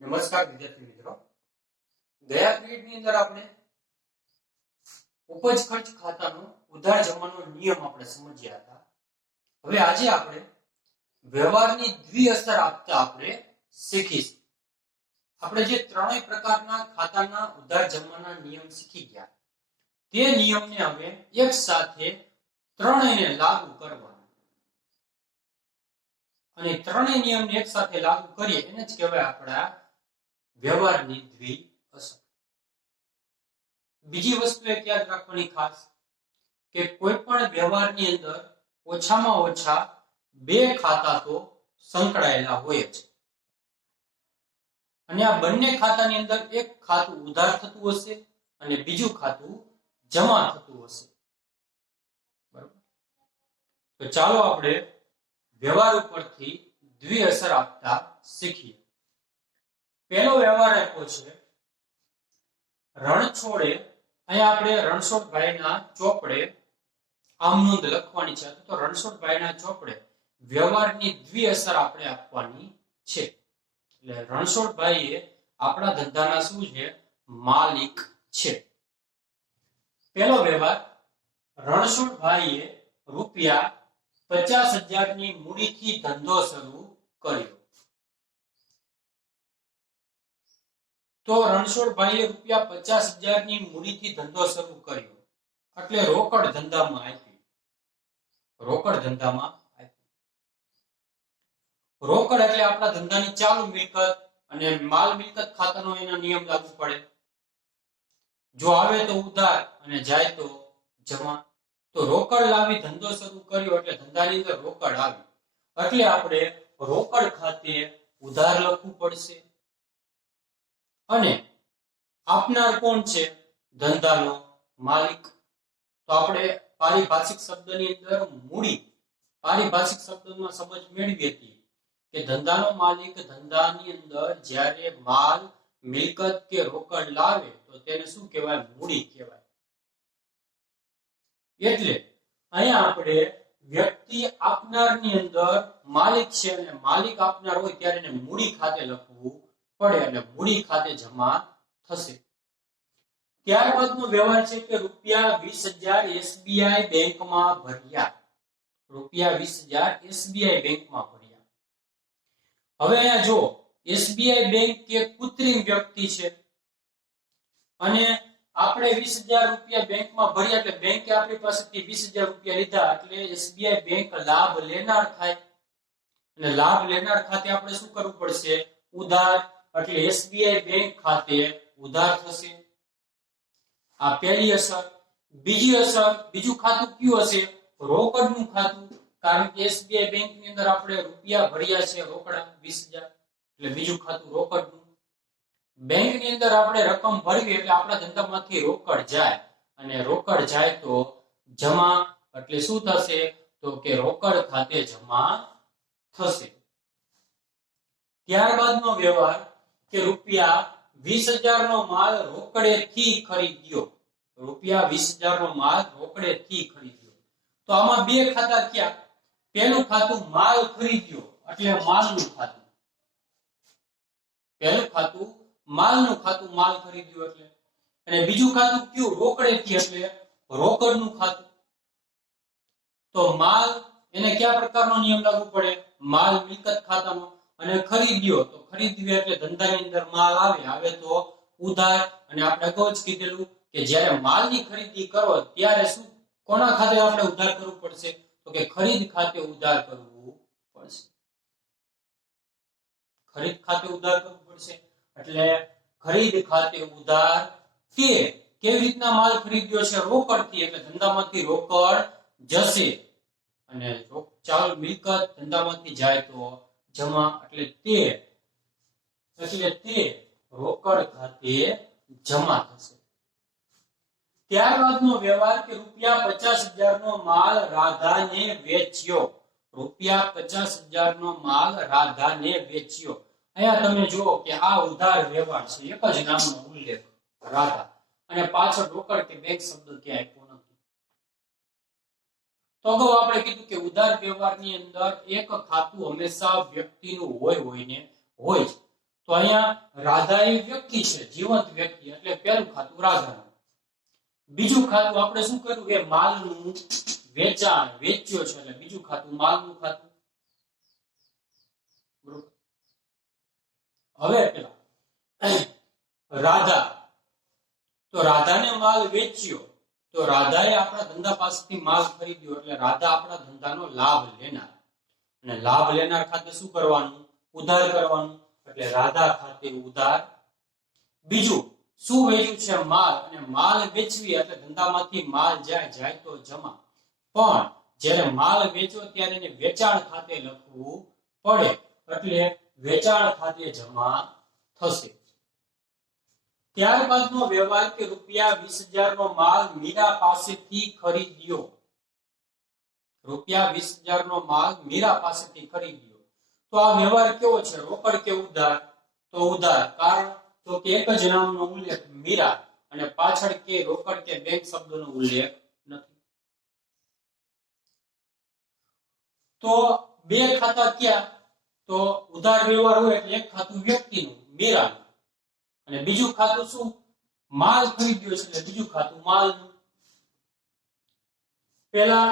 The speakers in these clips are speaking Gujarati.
નમસ્કાર વિદ્યાર્થી મિત્રો, ગયા પીરિયડની અંદર આપણે ઉપજ ખર્ચ ખાતાનો ઉધાર જમાનો નિયમ આપણે સમજ્યા હતા. હવે આજે આપણે વ્યવહારની દ્વિઅસર આપતા આપણે શીખીશું. આપણે જે ત્રણેય પ્રકારના ખાતાના ઉધાર જમાના નિયમ શીખી ગયા, તે નિયમને હવે એક સાથે ત્રણેયને લાગુ કરવાના, અને ત્રણેય નિયમને એક સાથે લાગુ કરીએ એને જ કહેવાય આપણા વ્યવહારની દ્વિઅસર. બીજી વસ્તુ એક યાદ રાખવાની ખાસ કે કોઈ પણ વ્યવહારની અંદર ઓછામાં ઓછા બે ખાતા તો સંકળાયેલા હોય છે, અને આ બંને ખાતાની અંદર એક ખાતું ઉધાર થતું હશે અને બીજું ખાતું જમા થતું હશે. બરાબર? તો ચાલો આપણે વ્યવહાર ઉપરથી દ્વિઅસર આપતા શીખીએ. પહેલો વ્યવહાર આપ્યો છે રણછોડે. અહીંયા આપણે રણછોડભાઈના ચોપડે આમ નોંધ લખવાની છે, તો રણછોડભાઈના ચોપડે વ્યવહારની દ્વિઅસર આપણે આપવાની છે. એટલે રણછોડભાઈ આપણા ધંધાના શું છે? માલિક છે. પહેલો વ્યવહાર, રણછોડભાઈએ રૂપિયા 50,000 ની મૂડીથી ધંધો શરૂ કર્યો. તો રણછોડભાઈએ રૂપિયા 50,000 ની મૂડીથી ધંધો શરૂ કર્યો એટલે રોકડ ધંધામાં આપી. રોકડ ધંધામાં આપી. રોકડ એટલે આપણા ધંધાની ચાલુ મિલકત, અને માલ મિલકત ખાતાનો એનો નિયમ લાગુ પડે. જો આવે તો ઉધાર અને જાય તો જમા. તો રોકડ લાવી ધંધો શરૂ કર્યો એટલે ધંધાની અંદર રોકડ આવી, એટલે આપણે રોકડ ખાતે ઉધાર લખવું પડશે. અને આપનાર કોણ છે? ધંધાનો માલિક. તો આપણે પારિભાષિક શબ્દની અંદર મૂડી, પારિભાષિક શબ્દમાં સમજ મેળવી હતી કે ધંધાનો માલિક ધંધાની અંદર જ્યારે માલ મિલકત કે રોકડ લાવે તો તેને શું કહેવાય? મૂડી કહેવાય. એટલે અહીંયા આપણે વ્યક્તિ આપનારની અંદર માલિક છે, અને માલિક આપનાર હોય ત્યારે એને મૂડી ખાતે લખવું પડે, અને મૂડી ખાતે જમા થશે. ત્યારબાદનો વ્યવહાર છે કે રૂપિયા 20,000 SBI બેંકમાં ભર્યા. રૂપિયા 20,000 SBI બેંકમાં ભર્યા. હવે અહીંયા જો SBI બેંક કે કૃત્રિમ વ્યક્તિ છે, અને આપણે 20,000 રૂપિયા બેંકમાં ભર્યા એટલે બેંકે આપણી પાસેથી 20,000 રૂપિયા લીધા, એટલે SBI બેંક લાભ લેનાર થાય. અને લાભ લેનાર ખાતે આપણે શું કરવું પડશે? ઉધાર. એટલે SBI બેંક ખાતે ઉધાર થશે. આ પહેલી અસર. બીજી અસર, બીજું ખાતું કયું હશે? રોકડનું ખાતું. કારણ કે SBI બેંકની અંદર આપણે રૂપિયા ભર્યા છે, રોકડા 20,000, એટલે બીજું ખાતું રોકડનું. બેંકની અંદર આપણે રકમ ભરવી એટલે આપણા ધંધામાંથી રોકડ જાય, અને રોકડ જાય તો જમા. એટલે શું થશે? તો કે રોકડ ખાતે જમા થશે. ત્યારબાદનો વ્યવહાર કે રૂપિયા 20,000 નો માલ રોકડેથી ખરીદ્યો. રૂપિયા 20,000 નો માલ રોકડેથી ખરીદ્યો. તો આમાં બે ખાતા ક્યાં? પહેલું ખાતું માલ ખરીદ્યો એટલે માલનું ખાતું. પહેલું ખાતું માલનું ખાતું, માલ ખરીદ્યો એટલે. અને બીજું ખાતું કયું? રોકડેથી એટલે રોકડનું ખાતું. તો માલ, એને કયા પ્રકારનો નિયમ લાગુ પડે? માલ મિલકત ખાતાનો. અને ખરીદ્યો, તો ખરીદ્યો એટલે ધંધાની અંદર માલ આવે તો ઉધાર. અને આપણે અગાઉ જ કીધેલું કે જ્યારે માલની ખરીદી કરો ત્યારે શું, કોના ખાતે આપણે ઉધાર કરવું પડશે? તો કે ખરીદ ખાતે ઉધાર કરવું પડશે. ખરીદ ખાતે ઉધાર કરવું પડશે. એટલે ખરીદ ખાતે ઉધાર. તે કેવી રીતના માલ ખરીદ્યો છે? રોકડથી. એટલે ધંધામાંથી રોકડ જશે, અને ચાલુ મિલકત ધંધામાંથી જાય તો જમા. એટલે તે રોકડ ખાતે જમા થશે. ત્યારબાદનો વ્યવહાર કે રૂપિયા 50,000 નો માલ રાધાને વેચ્યો. રૂપિયા 50,000 નો માલ રાધાને વેચ્યો. અહીંયા તમે જુઓ કે આ ઉધાર વ્યવહાર છે, એક જ નામનો ઉલ્લેખ રાધા, અને પાછળ રોકડ કે બેંક શબ્દ ક્યાં આપ્યો નથી. તો અગાઉ આપણે કીધું કે ઉધાર વ્યવહારની અંદર એક ખાતું હંમેશા વ્યક્તિનું હોય જ. તો અહીંયા રાધા એ વ્યક્તિ છે, જીવંત વ્યક્તિ, એટલે પહેલું ખાતું રાધાનું. બીજું ખાતું આપણે શું કર્યું કે માલનું વેચાણ, વેચ્યો છે એટલે બીજું ખાતું માલનું ખાતું. બરોબર. હવે પેલા રાધા, તો રાધાને માલ વેચ્યો, તો રાધાએ આપણા ધંધા પાસેથી માલ ખરીદ્યો એટલે રાધા આપણા ધંધાનો લાભ લેનાર, અને લાભ લેનાર ખાતે શું કરવાનું? ઉધાર કરવાનું, એટલે રાધા ખાતે ઉધાર. બીજું શું વેચ્યું છે? માલ, અને માલ વેચવી એટલે ધંધામાંથી માલ જાય તો જમા, પણ જ્યારે માલ વેચો ત્યારે એને વેચાણ ખાતે લખવું પડે, એટલે વેચાણ ખાતે જમા થશે. ત્યારબાદનો વ્યવહાર કે રૂપિયા 20,000 નો માલ મીરા પાસેથી ખરીદ્યો. રૂપિયા 20,000 નો માલ મીરા પાસેથી ખરીદ્યો. તો આ વ્યવહાર કેવો છે? રોકડ કે ઉધાર? તો ઉધાર. કારણ તો કે એક જ નામનો ઉલ્લેખ મીરા, અને પાછળ કે રોકડ કે બેંક શબ્દનો ઉલ્લેખ નથી. તો બે ખાતા ક્યાં? તો ઉધાર વ્યવહાર હોય એટલે એક ખાતું વ્યક્તિનું મીરાનું, અને બીજું ખાતું શું? માલ ખરીદ્યો છે એટલે બીજું ખાતું માલનું. પેલા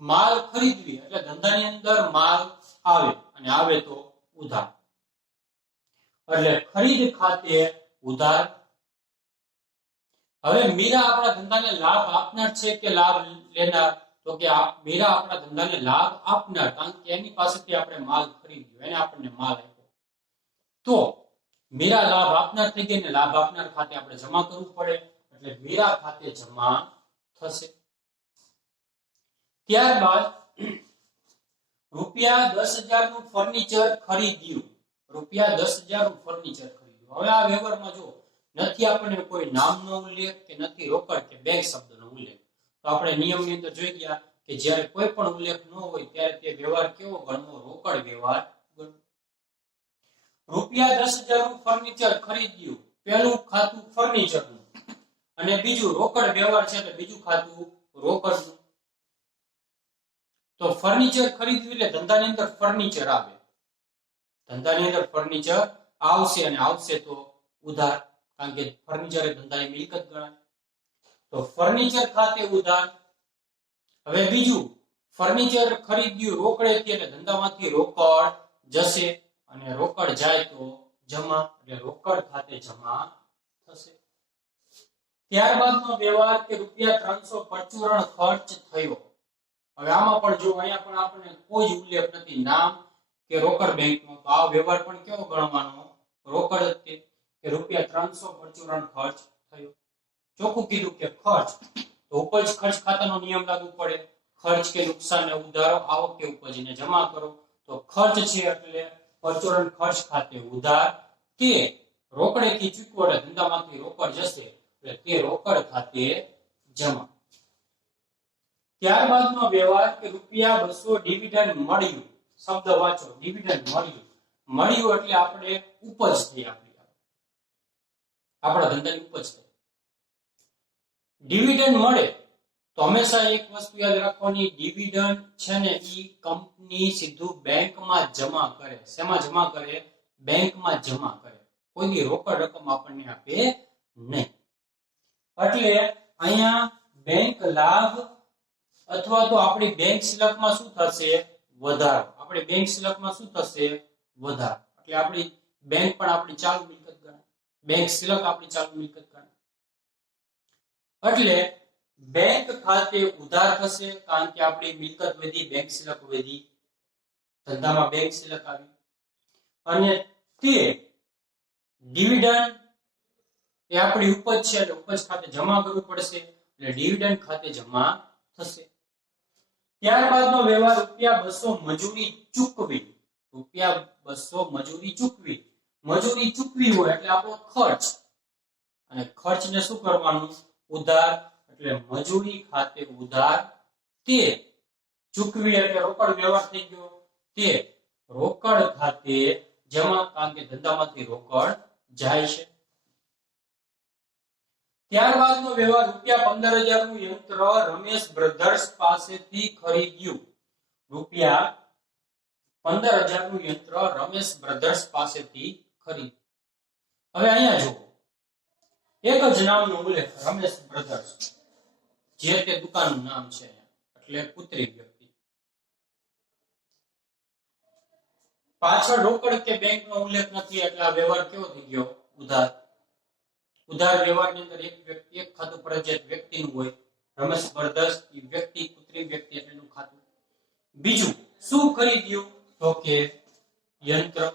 માલ ખરીદવી એટલે ધંધાની અંદર માલ આવે, અને આવે તો ઉધાર, એટલે ખરીદ ખાતે ઉધાર. હવે મીરા આપણા ધંધાને લાભ આપનાર છે કે લાભ લેનાર? તો કે મીરા આપણા ધંધાને લાભ આપનાર, કારણ કે એની પાસેથી આપણે માલ ખરીદ્યો, એને આપણને માલ આપ્યો. તો મીરા લાભ આપનાર થઈ ગઈ, ને લાભ આપનાર ખાતે આપણે જમા કરવું પડે, એટલે મીરા ખાતે જમા થશે. ત્યારબાદ રૂપિયા 10,000 નું ફર્નિચર ખરીદ્યું. રૂપિયા 10,000 નું ફર્નિચર ખરીદ્યું. હવે આ વ્યવહારમાં જો નથી આપણને કોઈ નામનો ઉલ્લેખ કે નથી રોકડ કે બેંક શબ્દનો ઉલ્લેખ, તો આપણે નિયમની અંદર જોઈ ગયા કે જ્યારે કોઈ પણ ઉલ્લેખ ન હોય ત્યારે તે વ્યવહાર કેવો ગણવો? રોકડ વ્યવહાર ગણવો. રૂપિયા 10,000 નું ફર્નિચર ખરીદ્યું, પહેલું ખાતું ફર્નિચરનું, અને બીજું રોકડ વ્યવહાર છે તો બીજું ખાતું રોકડનું. તો ફર્નિચર ખરીદ્યું એટલે ધંધાની અંદર ફર્નિચર આવે, ધંધાની અંદર ફર્નિચર આવશે, અને આવશે તો ઉધાર, કારણ કે ફર્નિચર એ ધંધાની મિલકત ગણાય. તો ફર્નિચર ખાતે ઉધાર. હવે બીજું ફર્નિચર ખરીદ્યું રોકડેથી, એટલે ધંધામાંથી રોકડ જશે, અને રોકડ જાય તો જમા, એટલે રોકડ ખાતે જમા થશે. ત્યારબાદનો વ્યવહાર કે રૂપિયા 300 પરચુરણ ખર્ચ થયો. હવે આમાં પણ જો અહીંયા પણ આપણને કોઈ જ ઉલ્લેખ નથી નામ કે રોકડ બેંકનો, તો આ વ્યવહાર પણ કેવો ગણવાનો? રોકડ જ તે, કે રૂપિયા 300 પરચુરણ ખર્ચ થયો. ચોખ્ખું કીધું કે ખર્ચ, તો ઉપજ ખર્ચ ખાતાનો નિયમ લાગુ પડે. ખર્ચ કે નુકસાનને ઉધારો, આવક કે ઉપજને જમા કરો. તો ખર્ચ છે એટલે પરચુરણ ખર્ચ ખાતે ઉધાર, તે રોકડેથી ચૂકવો એટલે ધંધામાંથી રોકડ જશે, એટલે તે રોકડ ખાતે જમા. ત્યારબાદનો વ્યવહાર કે રૂપિયા 200 ડિવિડન્ડ મળ્યું. શબ્દ વાંચો, ડિવિડન્ડ મળ્યું. મળ્યું એટલે આપણે ઉપજ થઈ, આપણા ધંધાની ઉપજ થઈ. ડિવિડન્ડ મળે તો હંમેશા એક વસ્તુ યાદ રાખવાની, ડિવિડન્ડ છે ને ઈ કંપની સીધું બેંકમાં જમા કરે. શેમાં જમા કરે? બેંકમાં જમા કરે. કોઈ રોકડ રકમ આપણને આપે નહીં. એટલે અહીંયા બેંક લાભ અથવા તો આપણી બેંક શિલકમાં શું થશે? વધારો. આપણી બેંક શિલકમાં શું થશે? વધારો. એટલે આપણી બેંક પણ આપણી ચાલુ મિલકત ગણાય, બેંક શિલક આપણી ચાલુ મિલકત ગણાય. એટલે બેંક ખાતે ઉધાર થશે, કારણ કે આપણી મિલકત વધી, બેંક શિલક વધી, ધંધામાં બેંક શિલક આવી. અને તે ડિવિડન્ડ એ આપણી ઉપજ છે એટલે ઉપજ ખાતે જમા કરવું પડશે, એટલે ડિવિડન્ડ ખાતે જમા થશે. ત્યારબાદનો વ્યવહાર રૂપિયા 200 મજૂરી ચૂકવી. રૂપિયા 200 મજૂરી ચૂકવી. મજૂરી ચૂકવી હોય એટલે આપણો ખર્ચ, અને ખર્ચને શું કરવાનું? ઉધાર, એટલે મજૂરી ખાતે ઉધાર. તે ચૂકવી એટલે રોકડ વ્યવહાર થઈ ગયો, તે રોકડ ખાતે જમા, કારણ કે ધંધામાંથી રોકડ જાય છે. ત્યારબાદનો વ્યવહાર રૂપિયા 15,000 નું યંત્ર રમેશ બ્રધર્સ પાસેથી ખરીદ્યું. રૂપિયા 15,000 નું યંત્ર રમેશ બ્રધર્સ પાસેથી ખરીદ્યું. હવે અહીંયા જુઓ, એક જ નામનો ઉલ્લેખ, રમેશ બ્રધર્સ, જે તે દુકાનનું નામ છે, એટલે પુત્રી વ્યક્તિ. પાછળ રોકડ કે બેંકનો ઉલ્લેખ નથી, એટલે આ વ્યવહાર કેવો થઈ ગયો? ઉધાર. ઉધાર વ્યવહારની અંદર એક વ્યક્તિ, એક ખાતું ફરજિયાત વ્યક્તિનું હોય. રમેશ બ્રધર્સ એ વ્યક્તિ, પુત્રી વ્યક્તિ એટલે એનું ખાતું. બીજું શું ખરીદ્યું? તો કે યંત્ર.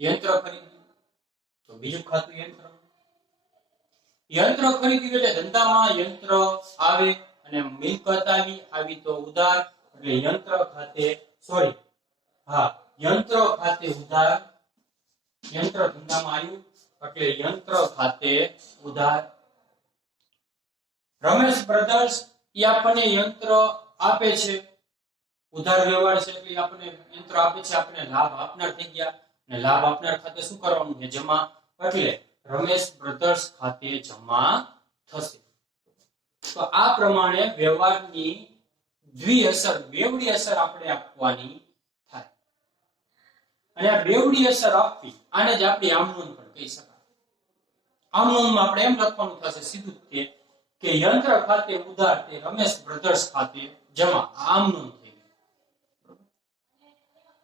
યંત્ર ખરીદ્યું તો બીજું ખાતું યંત્ર. યંત્ર ખરીદ્યું એટલે ધંધામાં યંત્ર આવે અને મિલકત આવી તો ઉધાર, એટલે યંત્ર ખાતે યંત્ર ખાતે ઉધાર. યંત્ર ધંધામાં આવ્યું એટલે યંત્ર ખાતે ઉધાર. રમેશ બ્રધર્સ એ આપણને યંત્ર આપે છે, ઉધાર વ્યવહાર છે એટલે આપણને યંત્ર આપે છે, આપણે લાભ આપનાર થઈ ગયા, અને લાભ આપનાર ખાતે શું કરવાનું છે? જમા. એટલે રમેશ બ્રધર્સ ખાતે જમા થશે. તો આ પ્રમાણે વ્યવહારની દ્વિઅસર, બેવડી અસર આપણે આપવાની થાય. અને આ બેવડી અસર આપવી, આને જ આપણી આમનોંધ પણ કહી શકાય. આમનોંધમાં આપણે એમ લખવાનું થશે સીધું કે યંત્ર ખાતે ઉધાર તે રમેશ બ્રધર્સ ખાતે જમા. આમનોંધ થઈ ગઈ.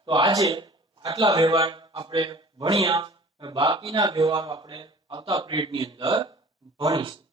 તો આજે આટલા વ્યવહાર આપણે ભણ્યા. બાકીના વ્યવહારો આપણે આવતા પીરિયડની અંદર ભણીશું.